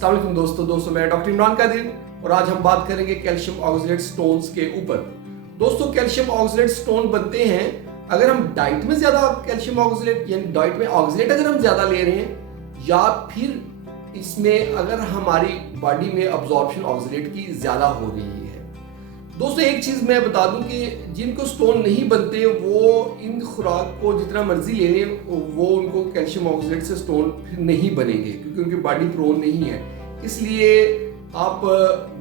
अस्सलाम वालेकुम दोस्तों मैं डॉक्टर इमरान कादिर और आज हम बात करेंगे कैल्शियम ऑक्सलेट स्टोन्स के ऊपर। दोस्तों कैल्शियम ऑक्सलेट स्टोन बनते हैं अगर हम डाइट में ज्यादा कैल्शियम ऑक्सलेट यानी डाइट में ऑक्सलेट अगर हम ज्यादा ले रहे हैं या फिर इसमें अगर हमारी बॉडी में अब्जॉर्प्शन ऑक्सलेट की ज्यादा हो रही है। दोस्तों एक चीज मैं बता दूं कि जिनको स्टोन नहीं बनते वो इन खुराक को जितना मर्जी ले लें वो उनको कैल्शियम ऑक्सलेट से स्टोन फिर नहीं बनेंगे क्योंकि उनकी बॉडी प्रोन नहीं है। इसलिए आप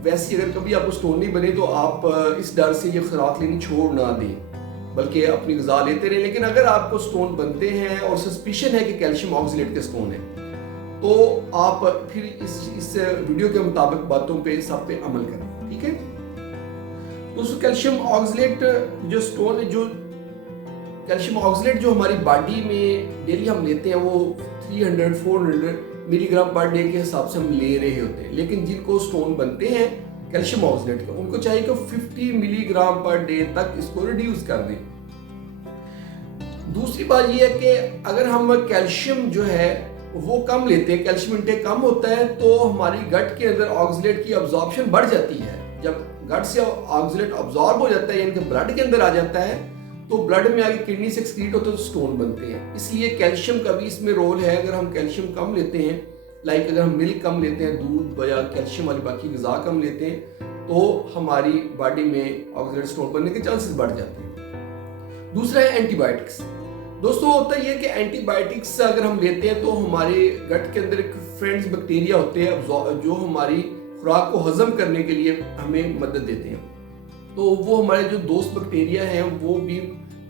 वैसे अगर कभी आपको स्टोन नहीं बने तो आप इस डर से ये खुराक लेनी छोड़ ना दें बल्कि अपनी ग़िज़ा लेते रहें। लेकिन अगर आपको स्टोन बनते हैं और सस्पिशन है कि कैल्शियम ऑक्सलेट के स्टोन है तो आप फिर इस वीडियो के मुताबिक बातों पे सब पे अमल करें, ठीक है। दोस्तों कैल्शियम ऑक्सलेट जो स्टोन है, जो कैल्शियम ऑक्सलेट जो हमारी बॉडी में डेली हम लेते हैं वो 300-400 मिलीग्राम पर डे के हिसाब से हम ले रहे होते हैं। लेकिन जिनको स्टोन बनते हैं कैल्शियम ऑक्सलेट के उनको चाहिए कि 50 मिलीग्राम पर डे तक इसको रिड्यूस कर दें। दूसरी बात यह है कि अगर हम कैल्शियम जो है वो कम लेते हैं, कैल्शियम इंटेक कम होता है तो हमारी गट के अंदर ऑक्सलेट की अब्जॉर्प्शन बढ़ जाती है। जब गट से ऑक्सलेट अब्सॉर्ब हो जाता है यानी कि ब्लड के अंदर आ जाता है तो ब्लड में आगे किडनी से एक्सक्रीट होते हैं तो स्टोन बनते हैं। इसलिए कैल्शियम का भी इसमें रोल है। अगर हम कैल्शियम कम लेते हैं, लाइक अगर हम मिल्क कम लेते हैं, दूध या कैल्शियम वाली बाकी ग़िज़ा कम लेते हैं तो हमारी बॉडी में ऑक्सलेट स्टोन बनने के चांसेस बढ़ जाते हैं। दूसरा है एंटीबायोटिक्स। दोस्तों होता यह है कि एंटीबायोटिक्स अगर हम लेते हैं तो हमारे गट के अंदर एक फ्रेंड्स बैक्टीरिया होते हैं जो हमारी खुराक को हजम करने के लिए हमें मदद देते हैं। तो वो हमारे जो दोस्त बैक्टीरिया हैं वो भी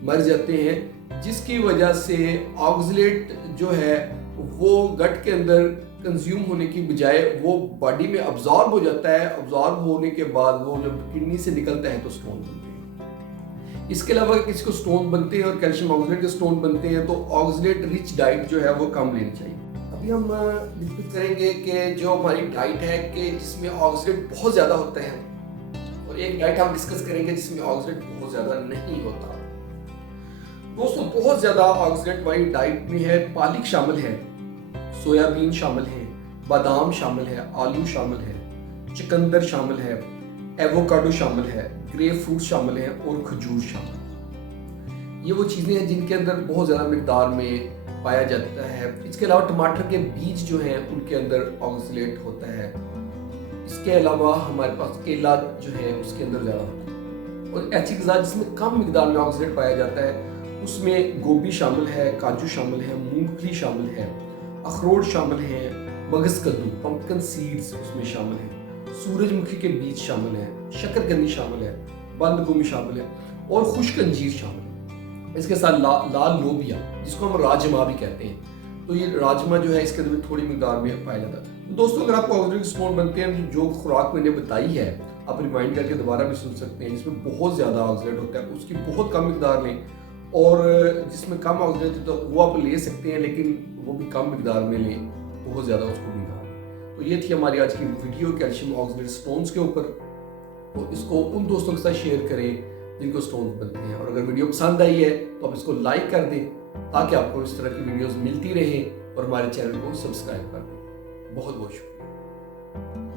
मर जाते हैं जिसकी वजह से ऑक्सलेट जो है वो गट के अंदर कंज्यूम होने की बजाय वो बॉडी में अब्जॉर्ब हो जाता है। अब्जॉर्ब होने के बाद वो जब किडनी से निकलता है तो स्टोन बनते हैं। इसके अलावा किसी को स्टोन बनते हैं और कैल्शियम ऑक्सलेट के स्टोन बनते हैं तो ऑक्सलेट रिच डाइट जो है वो कम लेनी चाहिए। अभी हम डिस्कस करेंगे कि जो हमारी डाइट है कि जिसमें ऑक्सलेट बहुत ज़्यादा होता है और एक डाइट हम डिस्कस करेंगे जिसमें ऑक्सलेट बहुत ज़्यादा नहीं होता। दोस्तों बहुत ज़्यादा ऑक्सलेट वाली डाइट में है पालक शामिल है, सोयाबीन शामिल है, बादाम शामिल है, आलू शामिल है, चुकंदर शामिल है, एवोकाडो शामिल है, ग्रेप फ्रूट शामिल है और खजूर शामिल है। ये वो चीज़ें हैं जिनके अंदर बहुत ज़्यादा मिकदार में पाया जाता है। इसके अलावा टमाटर के बीज जो हैं उनके अंदर ऑक्सलेट होता है। इसके अलावा हमारे पास केला जो है उसके अंदर ज़्यादा होता है। और ऐसी ग़िज़ा जिसमें कम मिकदार में ऑक्सलेट पाया जाता है उसमें गोभी शामिल है, काजू शामिल है, मूंगफली शामिल है, अखरोट शामिल है, मगज कद्दू पंपकिन सीड्स उसमें शामिल है, सूरजमुखी के बीज शामिल है, शकरकंदी शामिल है, बंद गोभी शामिल है और खुश्क अंजीर शामिल है। इसके साथ लाल लोबिया जिसको हम राजमा भी कहते हैं तो ये राजमा जो है इसके अंदर थोड़ी मिकदार में पाया जाता है। तो दोस्तों अगर आपको ऑक्सलेट स्टोन बनते हैं जो खुराक मैंने बताई है आप रिमाइंड करके दोबारा भी सुन सकते हैं। जिसमें बहुत ज़्यादा ऑक्सलेट होता है उसकी बहुत कम मिकदार लें और जिसमें कम ऑक्सलेट है तो वो आप ले सकते हैं लेकिन वो भी कम मिकदार में लें, बहुत ज़्यादा उसको भी ना लें। तो ये थी हमारी आज की वीडियो कैल्शियम ऑक्सलेट स्टोन्स के ऊपर। तो इसको उन दोस्तों के साथ शेयर करें जिनको स्टोन्स बनते हैं और अगर वीडियो पसंद आई है तो आप इसको लाइक कर दें ताकि आपको इस तरह की वीडियोस मिलती रहें और हमारे चैनल को सब्सक्राइब कर दें। बहुत बहुत शुक्रिया।